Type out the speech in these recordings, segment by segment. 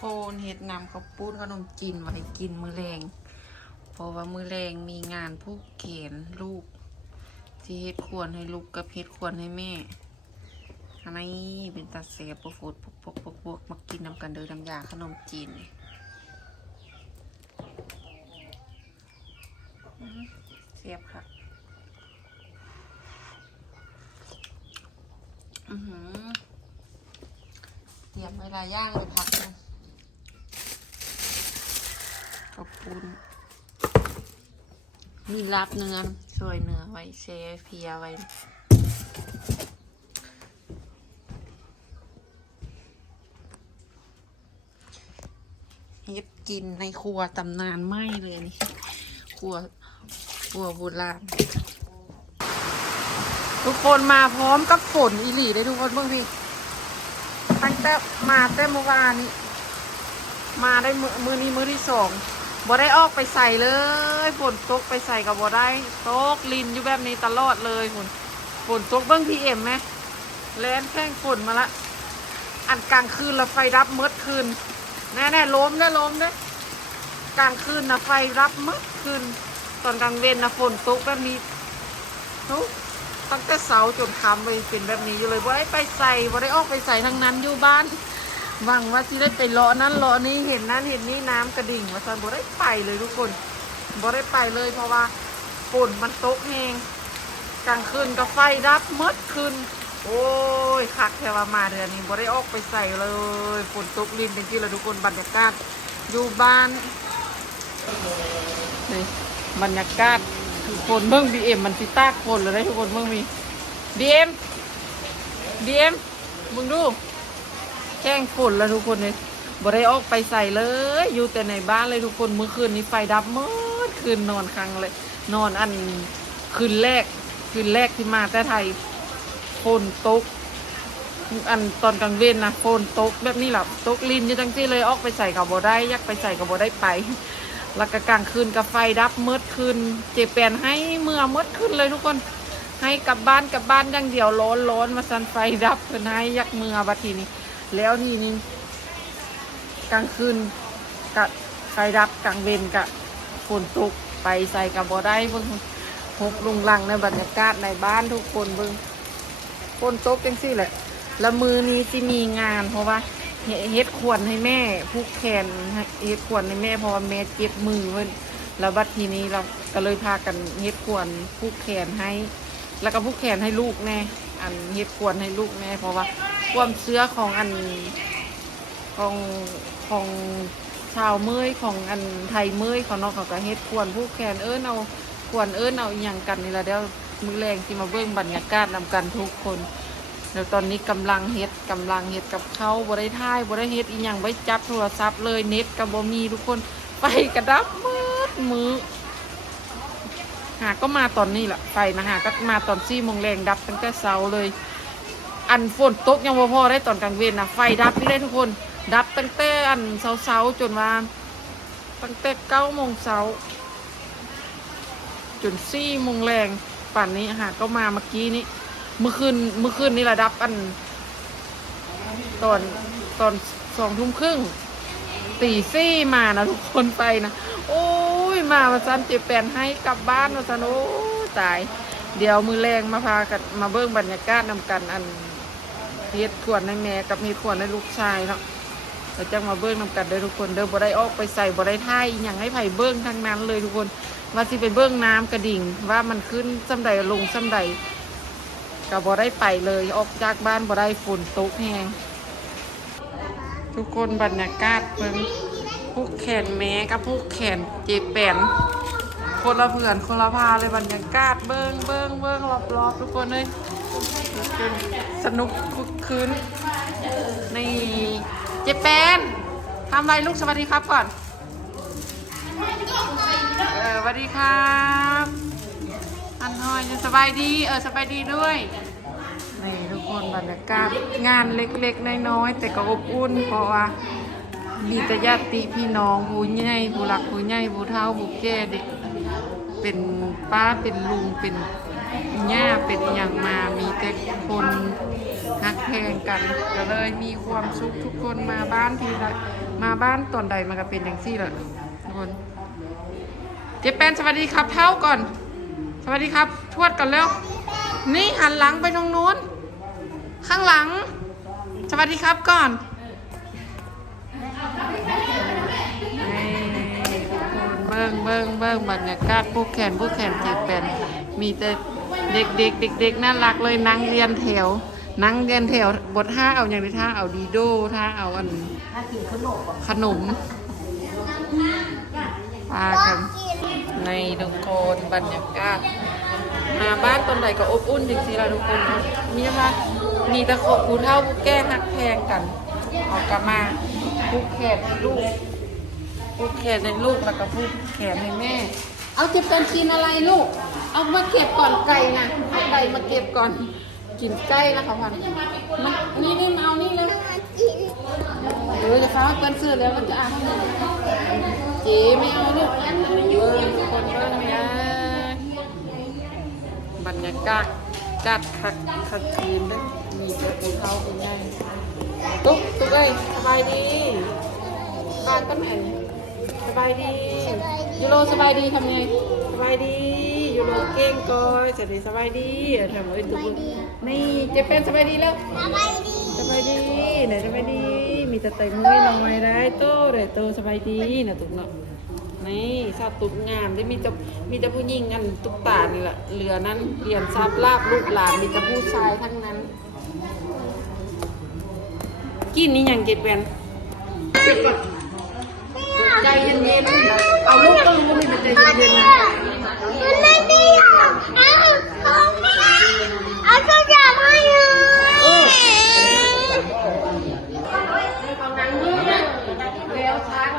คนเฮ็ดนำข้าวปุ้นขนมจีนไว้กินมื้อแรงเพราะว่ามื้อแรงมีงานผูกแขนลูกที่เฮ็ดควรให้ลูกกับเฮ็ดควรให้แม่อันนี้เป็นตาแซ่บปวดพวกมากินนำกันเด้อน้ำยาขนมจีนเสียบค่ะเตรียมเวลาย่างเลยพักนะขอบคุณมีลาบเนื้อช่วยเนื้อไว้เชฟเพียไว้เฮ็ดกินในครัวตำนานไหมเลยนี่ครัวโบราณทุกคนมาพร้อมกับฝนอีหลีได้ทุกคนเมื่อพี่ตั้งแต่มาแต่เมื่อวานนี้มาได้มือนี้มือที่สองบ่ได้ออกไปใส่เลยฝนตกไปใส่กับบ่ได้ตกลินอยู่แบบนี้ตลอดเลยฝนตกเบิ้งพี่เอ็มไหมแล่นแข้งฝนมาละอันกลางคืนละไฟรับมืดคืนแน่ล้มได้กลางคืนนะไฟรับมืดคืนตอนกลางเว้นนะฝนตกแบบนี้ทุกตั้งแต่เสาจนค่ำไปเป็นแบบนี้อยู่เลยบ่ได้ไปใส่บ่ได้ออกไปใส่ทั้งนั้นอยู่บ้านหวังว่าที่ได้ไปเลาะนั้นเลาะนี้เห็นนั้นเห็นนี้น้ำกระดิ่งมาซันบ่ได้ไปเลยทุกคนบ่ได้ไปเลยเพราะว่าฝนมันตกแห้งกลางคืนก็ไฟดับมืดคืนโอ้ยคักแค่ว่ามาเดือนนี้บ่ได้ออกไปใส่เลยฝนตกริมเป็นที่ละทุกคนบรรยากาศอยู่บ้านนี่บรรยากาศทุกคนเมืองบีเอ็มมันสิตากฝนเลยได้ทุกคนเมืองมีบีเอ็มมึงดูแจ้งฝนแล้วทุกคนเลยบ่ได้ออกไปใส่เลยอยู่แต่ในบ้านเลยทุกคนเมื่อคืนนี้ไฟดับมืดคืนนอนครั้งเลยนอนอันคืนแรกที่มาแต่ไทยฝนตกอันตอนกลางเว้นนะฝนตกแบบนี้แหละตกลินอยู่จังที่เลยออกไปใส่กับบ่ได้อยากไปใส่กับบ่ได้ไปแล้วก็กลางคืนกับไฟดับมืดคืนเจแปนให้เมื่อมืดคืนเลยทุกคนให้กลับบ้านอย่างเดียวร้อนมาสันไฟดับเพิ่นให้ยักเมื่อบัดทีนี้แล้วนี่นึงกลางคืนกับไฟดับกลางเวรกับฝนตกไปใส่กับบ่ได้เบิ่งหกลุงลังในบรรยากาศในบ้านทุกคนเบิ่งฝนตกจังซี่แหละแล้วมือนี้ที่มีงานเพราะว่าเฮ็ดขวัญให้แม่ผูกแขนเฮ็ดขวัญให้แม่เพราะว่าแม่เจ็บมือเพิ่นแล้วบัดทีนี้เราก็เลยพากันเฮ็ดขวัญผูกแขนให้แล้วก็ผูกแขนให้ลูกแน่อันเฮ็ดขวัญให้ลูกแน่เพราะว่าความเชื่อของอันของชาวเมยของอันไทยเมยของน้องเขาก็เฮ็ดขวัญผูกแขนเอาขวัญเอาอีหยังกันนี่ละเดี๋ยวมื้อแรงที่มาเบิ่งบรรยากาศนำกันทุกคนแล้วตอนนี้กำลังเฮ็ดกับเขาบ่ได้ถ่ายบ่ได้เฮ็ดอีหยังไว้จับโทรศัพท์เลยเน็ตก็บ่มีทุกคนไฟกระดับมือหาก็มาตอนนี้แหละไฟนะหาก็มาตอน4 โมงแรงดับตั้งแต่เช้าเลยอันฝนตกยังบ่พอได้ตอนกลางเวรนะไฟดับนี่ได้ทุกคนดับตั้งแต่อันเช้าจนว่าตั้งแต่9 โมงเช้าจน4 โมงแรงป่านนี้หาก็มาเมื่อกี้นี้เมื่อคืนนี่ระดับอันตอน2 ทุ่มครึ่งตีสี่มานะทุกคนไปนะโอ้ยมาซันเจ็บแปนให้กลับบ้านมาซันโอ้ตายเดี๋ยวมือแรงมาพากันมาเบิ้งบรรยากาศนำกันอันเฮ็ดขวนในแม่กับมีขวนในลูกชายเนาะเราจะมาเบิ้งนำกันเด้อทุกคนเด้อบ่ได้ออกไปใส่บ่ได้ท่ายอย่างให้ไผ่เบิ้งทั้งนั้นเลยทุกคนว่าสิไปเบิ้งน้ำกระดิ่งว่ามันขึ้นซ้ำใดลงซ้ำใดก็บ่ได้ไปเลยออกจากบ้านบ่ได้ฝนตกแห้งทุกคนบรรยากาศเพิ่งผูกแขนแม้กับผูกแขนเจ็บแปนคนละเพื่อนคนละพาเลยบรรยากาศเบิ้งรอบทุกคนเลยสนุกคึกคืนนี่เจ็บแปนทำไรลูกสวัสดีครับก่อนสวัสดีครับอันหอยสบายดีสบายดีด้วยนี่ทุกคนบรรยากาศงานเล็กๆน้อยๆแต่ก็อบอุ่นเพราะว่ามีแต่ญาติพี่น้องผู้ใหญ่ผู้หลักผู้ใหญ่ผู้เฒ่าผู้แก่เด็กเป็นป้าเป็นลุงเป็น ย่าเป็นอย่างมามีแต่คนฮักแพงกันก็เลยมีความสุขทุกคนมาบ้านทีละมาบ้านตอนใดมันก็เป็นอย่างซี่แหละทุกคนเจ๊แปนสวัสดีครับเท่าก่อนสวัสดีครับทวดกันแล้วนี่หันหลังไปตรงนู้นข้างหลังสวัสดีครับก่อนเบิ้งบรรยากาศผู้แข่งเจ๊แปนมีแต่เด็กน่ารักเลยนั่งเรียนแถวบทท่าเอาอย่างไรท่าเอาดีโดท่าเอาอันขนมพากันในทุกคนบรรยากาศมาบ้านตอนใดก็อบอุ่นจริงๆเราทุกคนมีค่ะมีตะขบผู้เฒ่าผู้แก่หักแพงกันออกกลับมาผู้แขนให้ลูกผู้แขนให้ลูกแล้วก็ผู้แขนให้แม่เอาเก็บกันกินอะไรลูกเอามาเก็บก่อนไก่นะเอาไก่มาเก็บก่อนกินไก่นะคะพันนี่มาเอานี่เลยจะฟ้าเกินซื้อแล้วมันจะอ่านเจ๊ไม่เอาลูกคนเริ่มเนี่ยบรรยากาศจัดคักคืนเลยมีแต่ปูเท้าเป็นไงตุ๊กเอ้ยสบายดีบ้านต้นแอนสบายดียูโรสบายดีทำไงสบายดียูโรเก่งก้อยจะได้สบายดีทำอะไรตุ๊กนี่เจ๊เป็นสบายดีแล้วสบายดีไหนสบายดีมีแต่เต็มมือหน่อยได้โตได้โตสบายดีนะตุ๊กเนาะนี่ชาตุ๊กงามได้มีแต่ผู้หญิงอันตุ๊กตานี่แหละเรือนั้นเรียนทราบลาบลูกหลานมีแต่ผู้ชายทั้งนั้นกินนี่ยังเก็บเป็นใจเย็นๆเอาลูกต้องรู้มันใจเย็นๆนะไม่มีเอาตัวจับให้เลยเอาหนังมือแล้วทัก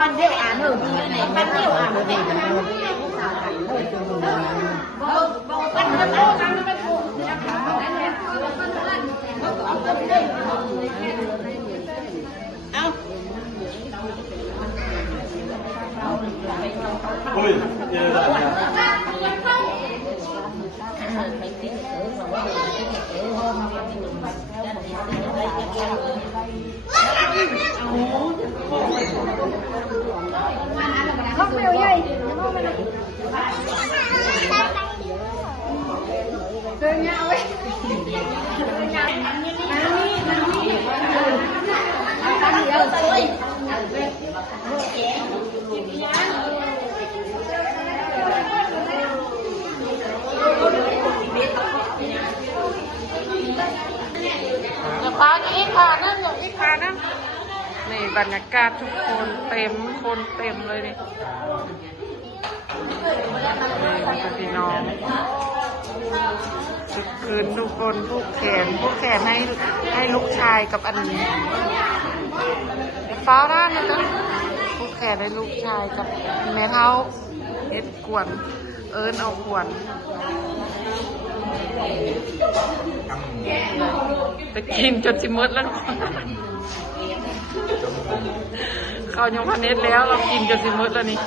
ปั้นเดี่ยวอ่านหนึ่งปั้นเดี่ยวอ่านหนึ่งเอาเฮ้ยเจอแล้วเขาเปรี้ยวใหญ่เดินยาวเว้ยฟ้าอีกขานั่นอยู่อีกขานั่นนี่บรรยากาศทุกคนเต็มเลยนี่พี่น้องทุกคืนทุกคนผู้แขนให้ลูกชายกับอันนี้ฟ้าด้านนะจ๊ะผู้แขนให้ลูกชายกับแม่เท้าเอ็ดกวนเอากวนไปกินจนสิมดแล้วเขายงพันเน็ตแล้วเรากินจนสิมดแล้วนี่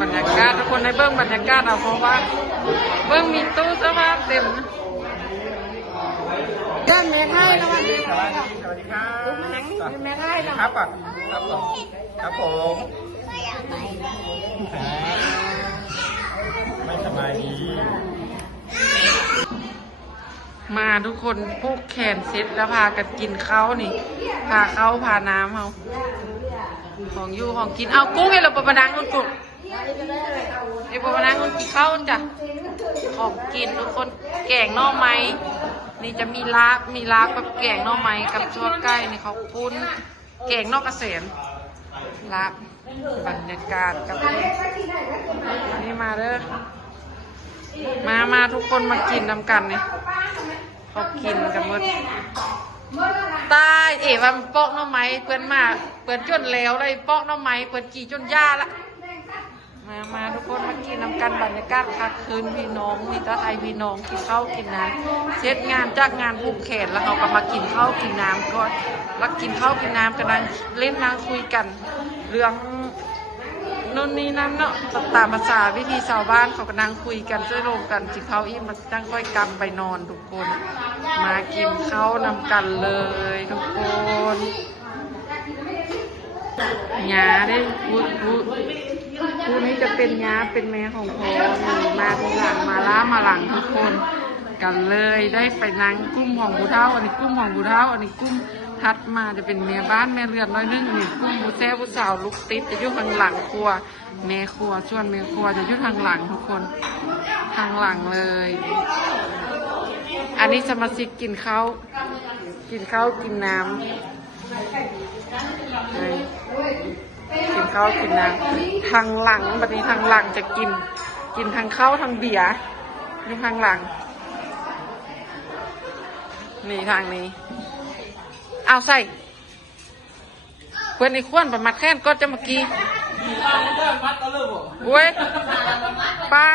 บรรยากาศทุกคนในเบื้องบรรยากาศเอาเพราะว่าเบื้องมีตู้เสื้อผ้าเต็มด้านแม่ไทยนะวันนี้สวัสดีครับแม่ไทยนะครับครับผมไม่สบายดีมาทุกคนพวกแขนเซ็ตแล้วพากันกินข้าวนี่พาข้าวพาน้ำเอาของอยู่ของกินเอากุ้งให้เราปะนังคุณกุ้งไอ้ปะนังคุณกินข้าวจ้ะของกินทุกคนแกงหน่อไม้ นี่จะมีลาบกับแกงหน่อไม้กับทอดไก่นี่เขาปุ้นแกงนอกเกษตรลาบบรรยากาศกับอันนี้มาเด้อมาทุกคนมากินนำกันนี่เขากินกันหมดตายว่ามันปอกหน่อไม้เปิ้นมาเปิ้นจนแล้วเลยปอกหน่อไม้เปิ้นกี่จนย่าละมาทุกคนมากินนำกันบรรยากาศคักคืนพี่น้องมีตาไทยพี่น้องกินข้าวกินน้ำเสร็จงานจากงานผูกแขนแล้วเขาก็มากินข้าวกินน้ำก่อนแล้วกินข้าวกินน้ำกันนั่งเล่นนั่งคุยกันเรื่องนู่นนี่นั่นเนาะตามภาษาวิธีชาวบ้านเขาก็นั่งคุยกันช่วยรวมกันกินข้าวอิ่มมาตั้งค่อยกำไปนอนทุกคนมากินข้าวนำกันเลยทุกคนหญ้าได้ผู้นี้จะเป็นหญ้าเป็นแม่ของพ่อมาทีหลังมาหลังทุกคนกันเลยได้ไปนั่งกุ้มของบูเท้าอันนี้กุ้มของบูเท้าอันนี้กุ้มทัดมาจะเป็นแม่บ้านแม่เรือนน้อยนึงนี่กุ้มบูแซ่บูสาวลูกติดจะอยู่ทางหลังครัวแม่ครัวส่วนแม่ครัวจะอยู่ทางหลังทุกคนทางหลังเลยอันนี้สมาชิกกินข้าวกินน้ำกินข้าวกินน้ำทางหลังบัดนี้ทางหลังจะกินทางข้าวทางเบียร์อยู่ทางหลังนี่ทางนี้เอาใส่เพื่อนไอ้ขวัญประมาทแค่นก็จะเมื่อกี้เว้ยป้า